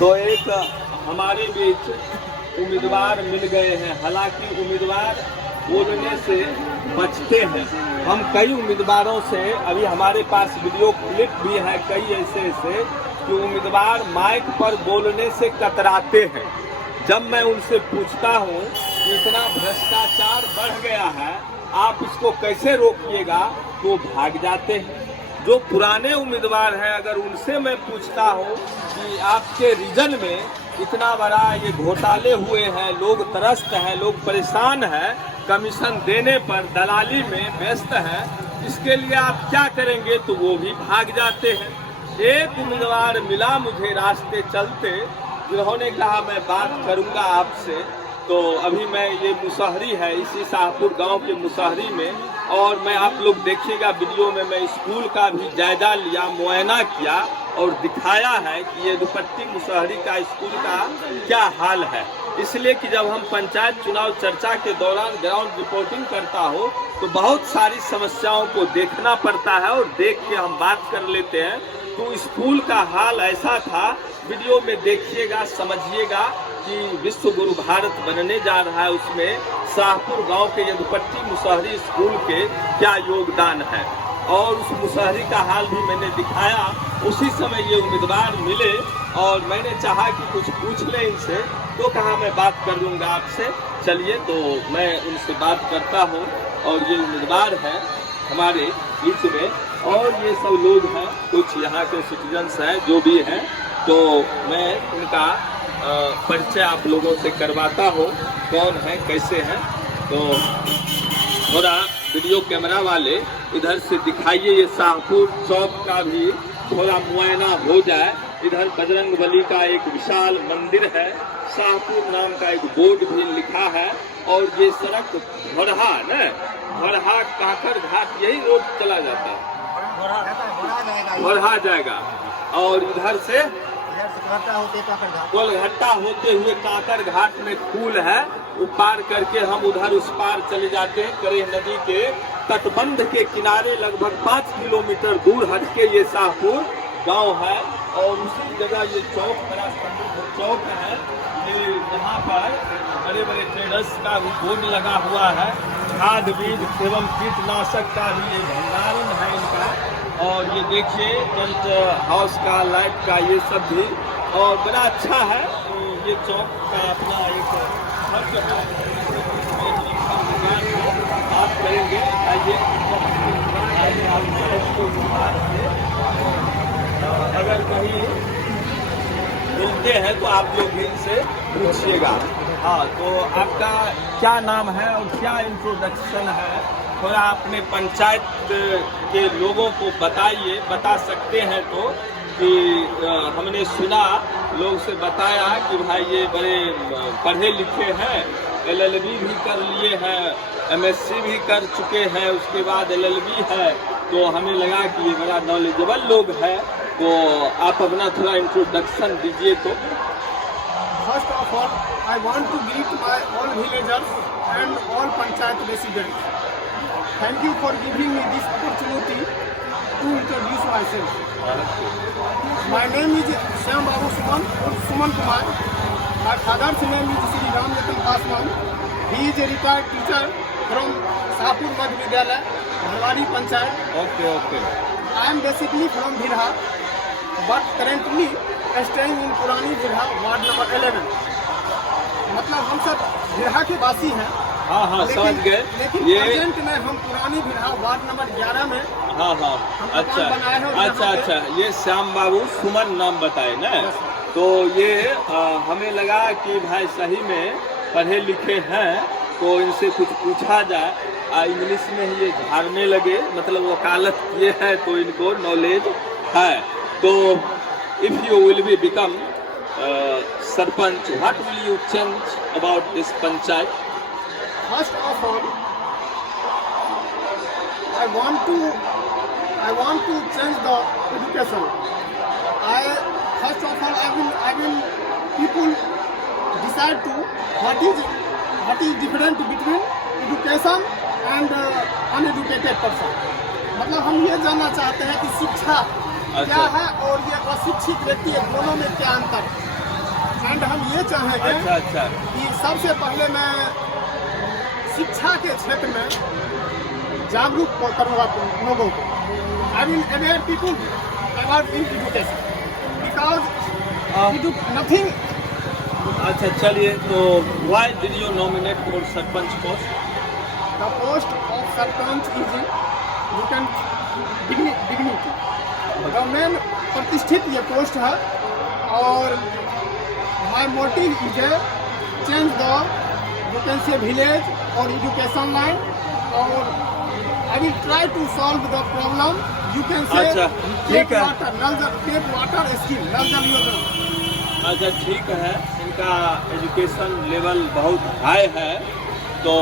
तो एक हमारे बीच उम्मीदवार मिल गए हैं। हालांकि उम्मीदवार बोलने से बचते हैं। हम कई उम्मीदवारों से, अभी हमारे पास वीडियो क्लिप भी है कई ऐसे कि उम्मीदवार माइक पर बोलने से कतराते हैं। जब मैं उनसे पूछता हूं कि इतना भ्रष्टाचार बढ़ गया है, आप इसको कैसे रोकिएगा, तो भाग जाते हैं। जो पुराने उम्मीदवार हैं, अगर उनसे मैं पूछता हूं कि आपके रीजन में इतना बड़ा ये घोटाले हुए हैं, लोग त्रस्त हैं, लोग परेशान हैं, कमीशन देने पर दलाली में व्यस्त हैं, इसके लिए आप क्या करेंगे, तो वो भी भाग जाते हैं। एक उम्मीदवार मिला मुझे रास्ते चलते, जिन्होंने कहा मैं बात करूंगा आपसे। तो अभी मैं ये मुसहरी है, इसी शाहपुर गांव के मुसहरी में, और मैं आप लोग देखिएगा वीडियो में, मैं स्कूल का भी जायजा लिया, मुआयना किया और दिखाया है कि ये दुपट्टी मुसहरी का स्कूल का क्या हाल है। इसलिए कि जब हम पंचायत चुनाव चर्चा के दौरान ग्राउंड रिपोर्टिंग करता हो तो बहुत सारी समस्याओं को देखना पड़ता है और देख के हम बात कर लेते हैं। तो स्कूल का हाल ऐसा था, वीडियो में देखिएगा, समझिएगा कि विश्व गुरु भारत बनने जा रहा है, उसमें शाहपुर गांव के यदुपट्टी मुसहरी स्कूल के क्या योगदान है, और उस मुसहरी का हाल भी मैंने दिखाया। उसी समय ये उम्मीदवार मिले और मैंने चाहा कि कुछ पूछ ले इनसे, तो कहा मैं बात कर लूँगा आपसे। चलिए, तो मैं उनसे बात करता हूँ। और ये उम्मीदवार है हमारे बीच में, और ये सब लोग हैं, कुछ यहाँ के सिटीजन्स हैं जो भी हैं, तो मैं उनका परिचय आप लोगों से करवाता हूँ, कौन है कैसे हैं। तो थोड़ा वीडियो कैमरा वाले इधर से दिखाइए, ये शाहपुर चौक का भी थोड़ा मुआयना हो जाए। इधर बजरंगबली का एक विशाल मंदिर है, शाहपुर नाम का एक बोर्ड भी लिखा है, और ये सड़क भरहा न भरहा काकर घाट, यही रोड चला जाता है, भरहा जाएगा। और इधर से गोलघट्टा होते हुए काकर घाट में पुल है, वो पार करके हम उधर उस पार चले जाते हैं। करेह नदी के तटबंध के किनारे लगभग 5 किलोमीटर दूर हटके ये शाहपुर गांव है, और उसी जगह ये चौक, बड़ा चौक है, ये यहाँ पर बड़े बड़े ट्रेडर्स का भी बोर्ड लगा हुआ है। खाद बीज एवं कीटनाशक का भी ये भंडारण है इनका। और ये देखिए टेंट हाउस का, लाइट का, ये सब भी, और बड़ा अच्छा है। ये चौक का अपना एक खर्च है, बात करेंगे। आइए, अगर कहीं बोलते हैं तो आप लोग भी इनसे पूछिएगा। हाँ, तो आपका क्या नाम है और क्या इंट्रोडक्शन है, थोड़ा अपने पंचायत के लोगों को बताइए। बता सकते हैं तो कि हमने सुना, लोग से बताया कि भाई ये बड़े पढ़े लिखे हैं, LLB भी कर लिए हैं, MSc भी कर चुके हैं, उसके बाद LLB है, तो हमें लगा कि ये बड़ा नॉलेजेबल लोग हैं। तो आप अपना थोड़ा इंट्रोडक्शन दीजिए। तो first of all I want to greet my all villagers and all panchayat residents. Thank you for giving me this opportunity to introduce myself. My name is Shyam Babu Suman Kumar. My father's name is Shri Ram Ratan Paswan. He is a retired teacher from Shahpur Madhya Vidyalaya, Bharwari panchayat. Okay. I am basically from Bhirha, but currently staying in Purani Bhirha, ward number 11। मतलब हम सब भिरहा के वासी हैं। हाँ, समझ गए। लेकिन ये प्रेजेंट में हम पुरानी भिरहा वार्ड नंबर 11 में। हाँ, अच्छा। ये श्याम बाबू सुमन नाम बताए ना। तो ये हमें लगा कि भाई सही में पढ़े लिखे हैं, तो इनसे कुछ पूछा जाए। इंग्लिश में ही ये झाड़ने लगे, मतलब वकालत किए हैं, तो इनको नॉलेज है। तो if you will be become sarpanch, what will you change about this panchayat? First of all, I want to change the education. First of all, I will people decide to what is different between education and uneducated person. मतलब हम ये जानना चाहते हैं कि शिक्षा क्या है और ये अशिक्षित व्यक्ति, दोनों में क्या अंतर है। डिमांड हम ये चाहेंगे अच्छा अच्छा कि सबसे पहले मैं शिक्षा के क्षेत्र में जागरूक करूँगा लोगों को। I will aware people about in education because nothing. अच्छा चलिए, तो why did you nominate for sarpanch post? The post of sarpanch is written dignity. The main प्रतिष्ठित ये पोस्ट है और my motive is change the you can say village और education line और I will try to solve the problem you can say अच्छा, ठीक है। Tape water scheme नल जल योजना। अच्छा ठीक है, इनका एजुकेशन लेवल बहुत हाई है, तो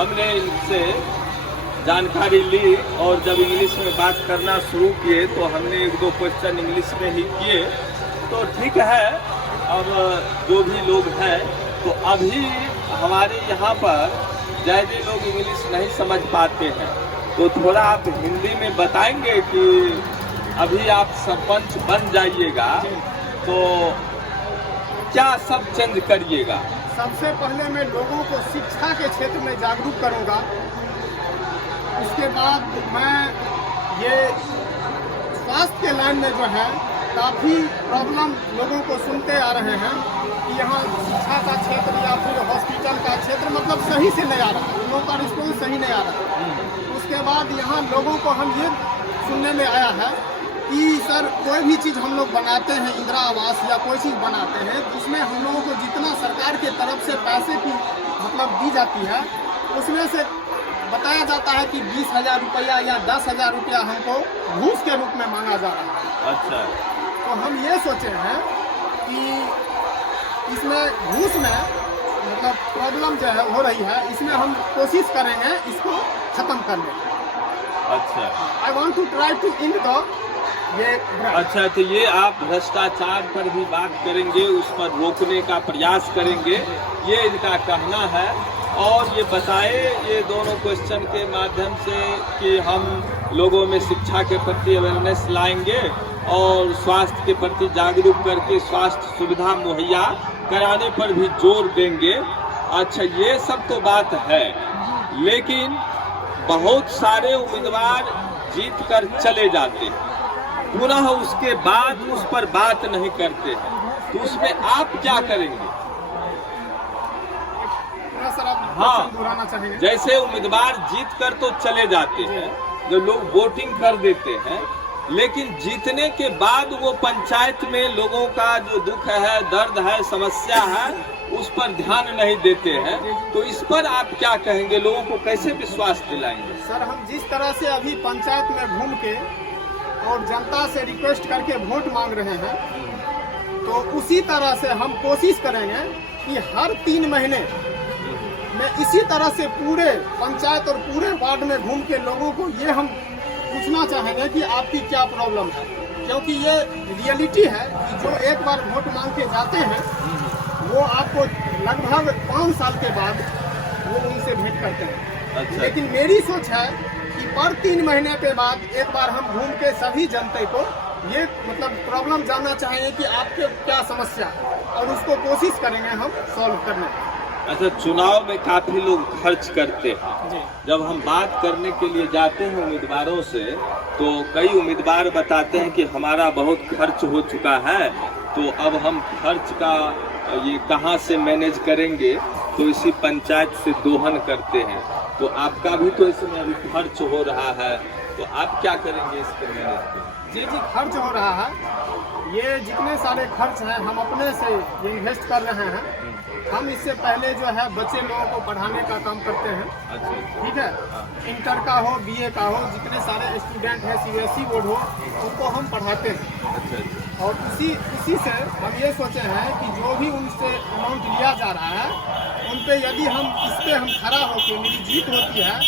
हमने इनसे जानकारी ली और जब इंग्लिश में बात करना शुरू किए तो हमने 1-2 क्वेश्चन इंग्लिश में ही किए। तो ठीक है, अब जो भी लोग हैं, तो अभी हमारे यहाँ पर ज़्यादा लोग इंग्लिश नहीं समझ पाते हैं, तो थोड़ा आप हिंदी में बताएंगे कि अभी आप सरपंच बन जाइएगा तो क्या सब चेंज करिएगा? सबसे पहले मैं लोगों को शिक्षा के क्षेत्र में जागरूक करूंगा। उसके बाद मैं ये स्वास्थ्य के लाइन में जो है काफ़ी प्रॉब्लम लोगों को सुनते आ रहे हैं कि यहाँ शिक्षा का क्षेत्र या फिर हॉस्पिटल का क्षेत्र मतलब सही से नहीं आ रहा, लोगों का रिस्पॉन्स सही नहीं आ रहा। उसके बाद यहाँ लोगों को हम ये सुनने में आया है कि सर कोई भी चीज़ हम लोग बनाते हैं, इंदिरा आवास या कोई चीज़ बनाते हैं, उसमें हम लोगों को जितना सरकार के तरफ से पैसे की मतलब दी जाती है, उसमें से बताया जाता है कि 20,000 रुपया या 10,000 रुपया हमको घूस के रूप में मांगा जा रहा है। अच्छा, तो हम ये सोचे हैं कि इसमें घूस में मतलब प्रॉब्लम जो है हो रही है, इसमें हम कोशिश करेंगे इसको ख़त्म करने की। अच्छा I want to try to end the ये। अच्छा, तो ये आप भ्रष्टाचार पर भी बात करेंगे, उस पर रोकने का प्रयास करेंगे, ये इनका कहना है। और ये बताए ये दोनों क्वेश्चन के माध्यम से कि हम लोगों में शिक्षा के प्रति अवेयरनेस लाएंगे और स्वास्थ्य के प्रति जागरूक करके स्वास्थ्य सुविधा मुहैया कराने पर भी जोर देंगे। अच्छा, ये सब तो बात है, लेकिन बहुत सारे उम्मीदवार जीत कर चले जाते हैं, पुनः उसके बाद उस पर बात नहीं करते हैं, तो उसमें आप क्या करेंगे? सर आप हाँ, दोहराना चाहेंगे? जैसे उम्मीदवार जीत कर तो चले जाते हैं, जो लोग वोटिंग कर देते हैं, लेकिन जीतने के बाद वो पंचायत में लोगों का जो दुख है, दर्द है, समस्या है, उस पर ध्यान नहीं देते हैं, तो इस पर आप क्या कहेंगे? लोगों को कैसे विश्वास दिलाएंगे? सर हम जिस तरह से अभी पंचायत में घूम के और जनता से रिक्वेस्ट करके वोट मांग रहे हैं, तो उसी तरह से हम कोशिश करेंगे कि हर 3 महीने में इसी तरह से पूरे पंचायत और पूरे वार्ड में घूम के लोगों को ये हम पूछना चाहेंगे कि आपकी क्या प्रॉब्लम है, क्योंकि ये रियलिटी है कि जो एक बार वोट मांग के जाते हैं वो आपको लगभग 5 साल के बाद वो उनसे भेंट करते हैं। अच्छा। लेकिन मेरी सोच है कि पर 3 महीने के बाद एक बार हम घूम के सभी जनता को ये मतलब प्रॉब्लम जानना चाहेंगे कि आपके क्या समस्या है और उसको कोशिश करेंगे हम सॉल्व करने की। अच्छा, चुनाव में काफी लोग खर्च करते हैं। जी। जब हम बात करने के लिए जाते हैं उम्मीदवारों से, तो कई उम्मीदवार बताते हैं कि हमारा बहुत खर्च हो चुका है, तो अब हम खर्च का ये कहाँ से मैनेज करेंगे, तो इसी पंचायत से दोहन करते हैं। तो आपका भी तो इसमें अभी खर्च हो रहा है, तो आप क्या करेंगे इसके मैनेज में? जी जी, खर्च हो रहा है। ये जितने सारे खर्च हैं हम अपने से इन्वेस्ट कर रहे हैं। हम इससे पहले जो है बच्चे लोगों को पढ़ाने का काम करते हैं। अच्छा, ठीक है, इंटर का हो, बीए का हो, जितने सारे स्टूडेंट हैं, सीबीएसई बोर्ड हो, उनको हम पढ़ाते हैं। अच्छा, और इसी से हम ये सोचे हैं कि जो भी उनसे अमाउंट लिया जा रहा है, उन पे यदि हम इस पे हम खड़ा होकर मेरी जीत होती है,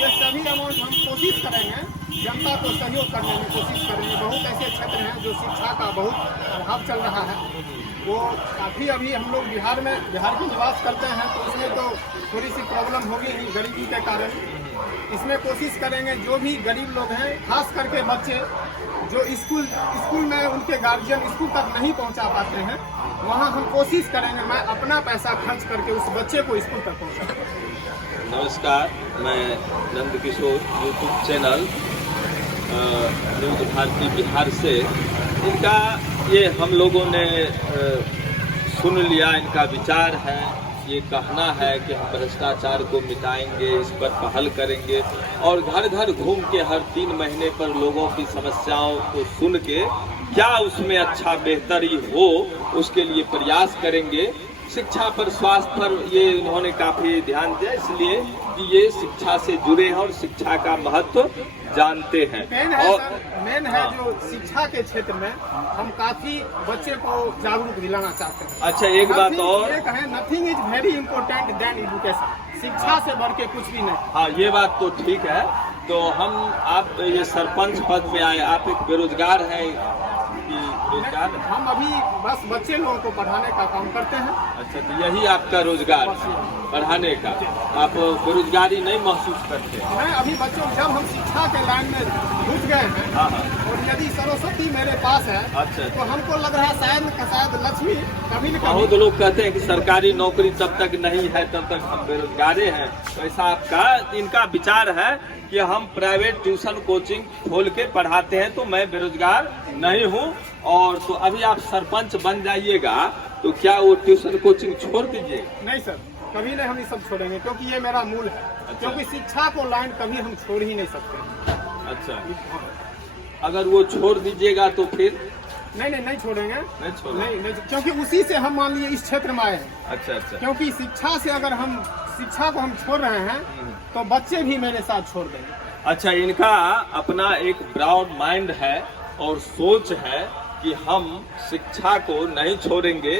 ये सभी अमाउंट हम कोशिश करेंगे जनता को सहयोग करने में कोशिश करेंगे। बहुत ऐसे क्षेत्र हैं जो शिक्षा का बहुत अभाव चल रहा है, वो काफ़ी अभी हम लोग बिहार में निवास करते हैं, तो इसमें तो थोड़ी सी प्रॉब्लम होगी ही गरीबी के कारण। इसमें कोशिश करेंगे जो भी गरीब लोग हैं, खास करके बच्चे जो स्कूल में उनके गार्जियन स्कूल तक नहीं पहुंचा पाते हैं, वहां हम कोशिश करेंगे, मैं अपना पैसा खर्च करके उस बच्चे को स्कूल तक पहुंचाऊंगा। नमस्कार, मैं Nand Kishore YouTube channel news Bharati Bihar से, इनका ये हम लोगों ने सुन लिया, इनका विचार है, ये कहना है कि हम भ्रष्टाचार को मिटाएंगे, इस पर पहल करेंगे और घर घर घूम के हर 3 महीने पर लोगों की समस्याओं को सुन के क्या उसमें अच्छा बेहतरी हो उसके लिए प्रयास करेंगे। शिक्षा पर, स्वास्थ्य पर ये उन्होंने काफी ध्यान दिया, इसलिए कि ये शिक्षा से जुड़े हैं और शिक्षा का महत्व जानते हैं। मेन है जो शिक्षा के क्षेत्र में हम काफी बच्चे को जागरूक दिलाना चाहते हैं। अच्छा, एक बात और, nothing is very important then education, शिक्षा से बढ़ के कुछ भी नहीं। हाँ, ये बात तो ठीक है। तो आप ये सरपंच पद में आए, आप एक बेरोजगार हैं कि रोजगार? हम अभी बस बच्चे लोगों को पढ़ाने का काम करते हैं। अच्छा, तो यही आपका रोजगार, पढ़ाने का? आप बेरोजगारी नहीं महसूस करते? मैं अभी बच्चों, जब हम शिक्षा के लाइन में घुस गए हैं, हाँ, और यदि सरस्वती मेरे पास है, अच्छा, तो हमको लग रहा है शायद लक्ष्मी कभी न कभी। बहुत लोग कहते हैं कि सरकारी नौकरी जब तक नहीं है तब तक हम बेरोजगारी हैं। वैसा आपका, इनका विचार है कि हम प्राइवेट ट्यूशन कोचिंग खोल के पढ़ाते हैं तो मैं बेरोजगार नहीं हूं। और तो अभी आप सरपंच बन जाइएगा तो क्या वो ट्यूशन कोचिंग छोड़ दीजिए? नहीं सर, कभी नहीं हम ये सब छोड़ेंगे, क्योंकि ये मेरा मूल है। अच्छा। क्योंकि शिक्षा को लाइन कभी हम छोड़ ही नहीं सकते। अच्छा, अगर वो छोड़ दीजिएगा तो फिर? नहीं छोड़ेंगे। नहीं, क्योंकि उसी से हम मान लिए इस क्षेत्र में आए हैं। अच्छा, क्योंकि शिक्षा से अगर हम शिक्षा को हम छोड़ रहे हैं तो बच्चे भी मेरे साथ छोड़ देंगे। अच्छा, इनका अपना एक ब्रॉड माइंड है और सोच है कि हम शिक्षा को नहीं छोड़ेंगे,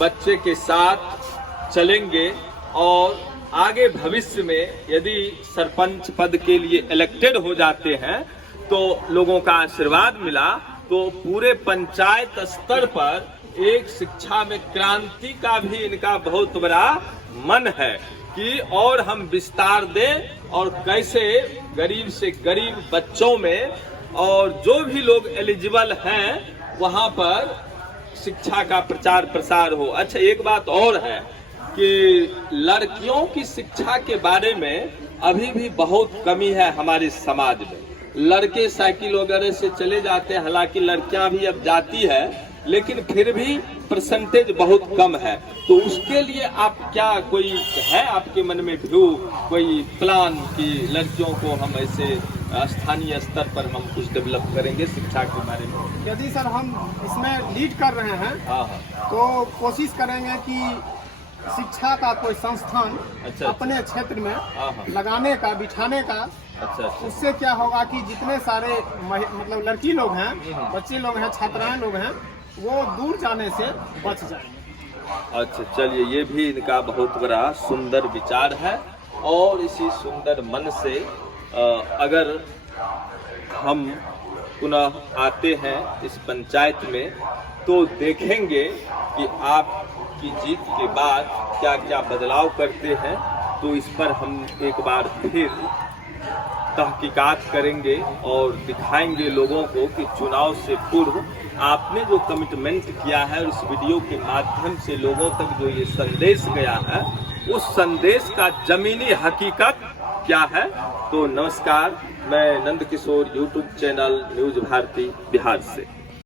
बच्चे के साथ चलेंगे और आगे भविष्य में यदि सरपंच पद के लिए इलेक्टेड हो जाते हैं तो लोगों का आशीर्वाद मिला तो पूरे पंचायत स्तर पर एक शिक्षा में क्रांति का भी इनका बहुत बड़ा मन है कि और हम विस्तार दें और कैसे गरीब से गरीब बच्चों में और जो भी लोग एलिजिबल हैं वहां पर शिक्षा का प्रचार प्रसार हो। अच्छा, एक बात और है कि लड़कियों की शिक्षा के बारे में अभी भी बहुत कमी है हमारे समाज में। लड़के साइकिल वगैरह से चले जाते हैं, हालांकि लड़कियां भी अब जाती है, लेकिन फिर भी परसेंटेज बहुत कम है। तो उसके लिए आप क्या, कोई है आपके मन में व्यू, कोई प्लान कि लड़कियों को हम ऐसे स्थानीय स्तर पर हम कुछ डेवलप करेंगे शिक्षा के बारे में? यदि सर हम इसमें लीड कर रहे हैं, हाँ, तो कोशिश करेंगे कि शिक्षा का कोई संस्थान अच्छा, अपने क्षेत्र में हाँ, लगाने का, बिठाने का। अच्छा, उससे क्या होगा कि जितने सारे मतलब लड़की लोग हैं, बच्चे लोग हैं, छात्राएं लोग हैं, वो दूर जाने से बच जाएंगे। अच्छा, चलिए, ये भी इनका बहुत बड़ा सुंदर विचार है और इसी सुंदर मन से अगर हम पुनः आते हैं इस पंचायत में तो देखेंगे कि आपकी जीत के बाद क्या क्या बदलाव करते हैं। तो इस पर हम एक बार फिर तहकीकात करेंगे और दिखाएंगे लोगों को कि चुनाव से पूर्व आपने जो कमिटमेंट किया है, उस वीडियो के माध्यम से लोगों तक जो ये संदेश गया है, उस संदेश का जमीनी हकीकत क्या है। तो नमस्कार, मैं Nand Kishore YouTube channel news Bharati Bihar से।